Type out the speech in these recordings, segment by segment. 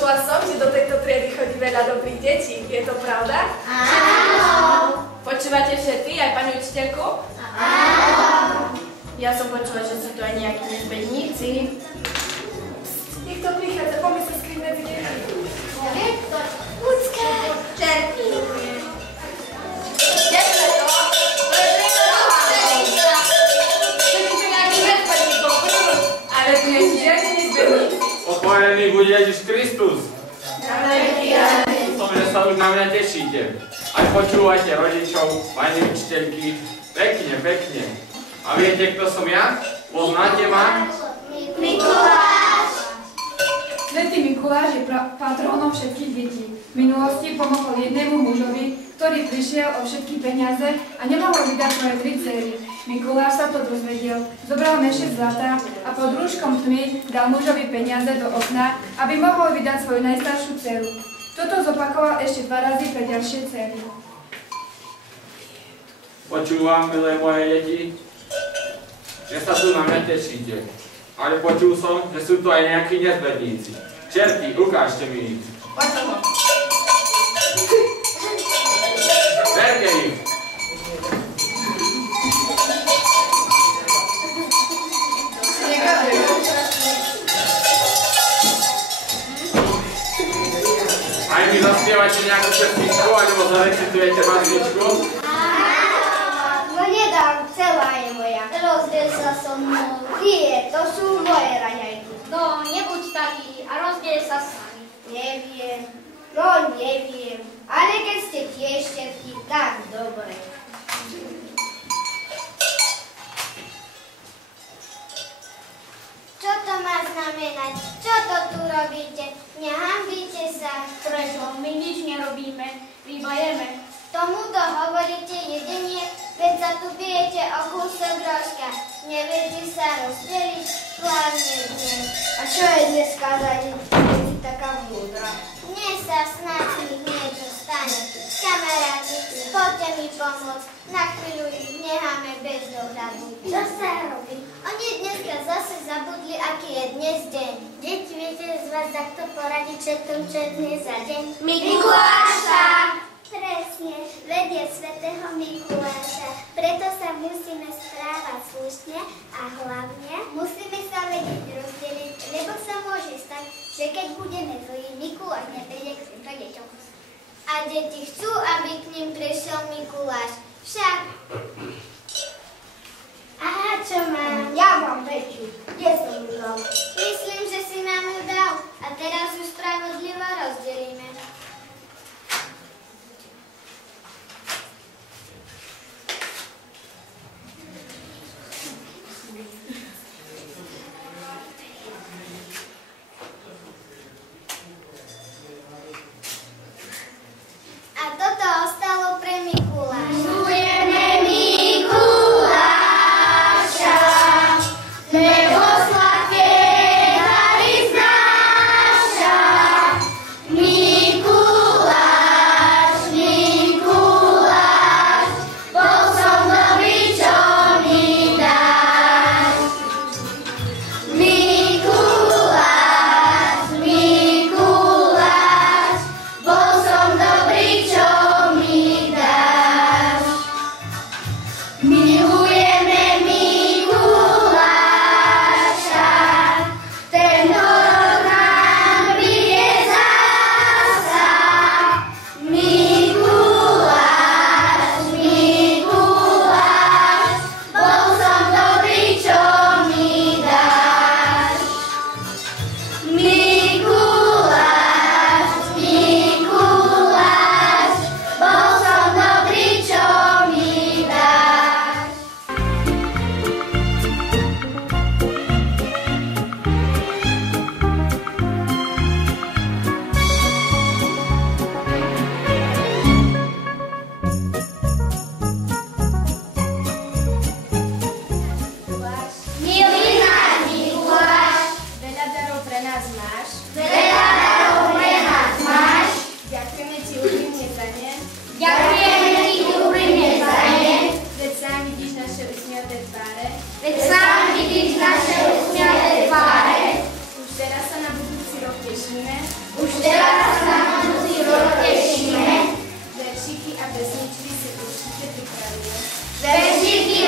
Počula som, že do tejto triedy chodí veľa dobrých detí. Je to pravda? Áno. Počúvate všetci, aj pani učiteľku? Áno. Ja som počula, že sú tu aj nejakí nezbedníci. Niekto prichádza, poďme sa skryť medzi deti. Viktor, ľudská. Čerpí. Ďakujeme to! To je príroda! Všetci tu nejakých nezbedníkov. Ale tu nie sú žiadni nezbedníci. Pochválený bude Ježiš Kristus. Som, že sa už na mňa tešíte. Aj počúvajte rodičov, pani učiteľky. Pekne, pekne. A viete, kto som ja? Poznáte ma? Mikuláš. Svätý Mikuláš je patrónom všetkých detí. V minulosti pomohol jednému mužovi, ktorý prišiel o všetky peniaze a nemohol vydať svoje 3 dcery. Mikuláš sa to dozvedel, zobral mešec zlata a pod rúškom tmy dal mužovi peniaze do okna, aby mohol vydať svoju najstaršiu dceru. Toto zopakoval ešte 2 razy pre ďalšie dcery. Počúvam, milé moje deti, že sa tu na mňa tešíte. Ale počul som, že sú tu aj nejakí nezbedníci. Čerti, ukážte mi ich. Poď ho. Verte ich. Aj mi zaspievate nejakú pesničku, alebo zarecitujete básničku? No nedám, celá je moja. Rozdiel sa so mnou. Nie, to sú moje raňajky. No, nebuď taký a rozdiel sa s nami. Neviem. No, neviem. Ale keď ste tiež všetky, tak dobre. Čo to má znamenať? Čo to tu robíte? Nehambíte sa. Prečo? My nič nerobíme, vybajeme. Tomuto hovoríte jedenie, veď sa tu bijete o kúsok rožka. Neviete sa rozdeliť? Hlavne dnes. A čo je dneska za deň? Si taká múdra. Dnes sa snáď z nich niečo stane. Kamaráti, poďte mi pomôcť. Na chvíľu ich necháme bez dohľadu. Čo sa robí? Oni dneska zase zabudli, aký je dnes deň. Deti, viete z vás takto poradiť všetkom, čo je dnes za deň? Mikuláša! Presne, vedie svätého Mikuláša. Preto sa musíme správať slušne a hlavne musíme sa vedieť rozdeliť, lebo sa môže stať, že keď budeme zlí, Mikuláš nepríde k týmto deťom. A deti chcú, aby k ním prišiel Mikuláš. Však... Aha, čo mám? Ja mám väčšiu. Kde som ju dal? Myslím, že si nám ju dal. A teraz ju spravodlivo rozdelíme. A toto ostalo pre Mikuláša. Milujeme Mikuláša, lebo sladké dary znáša. My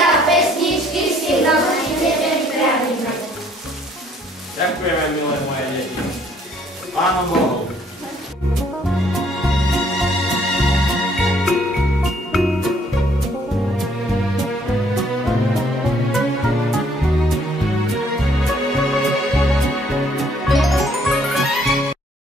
a pesničky si dobrý deň pripravíme. Ďakujeme, milé moje deti. Pánom Bohom.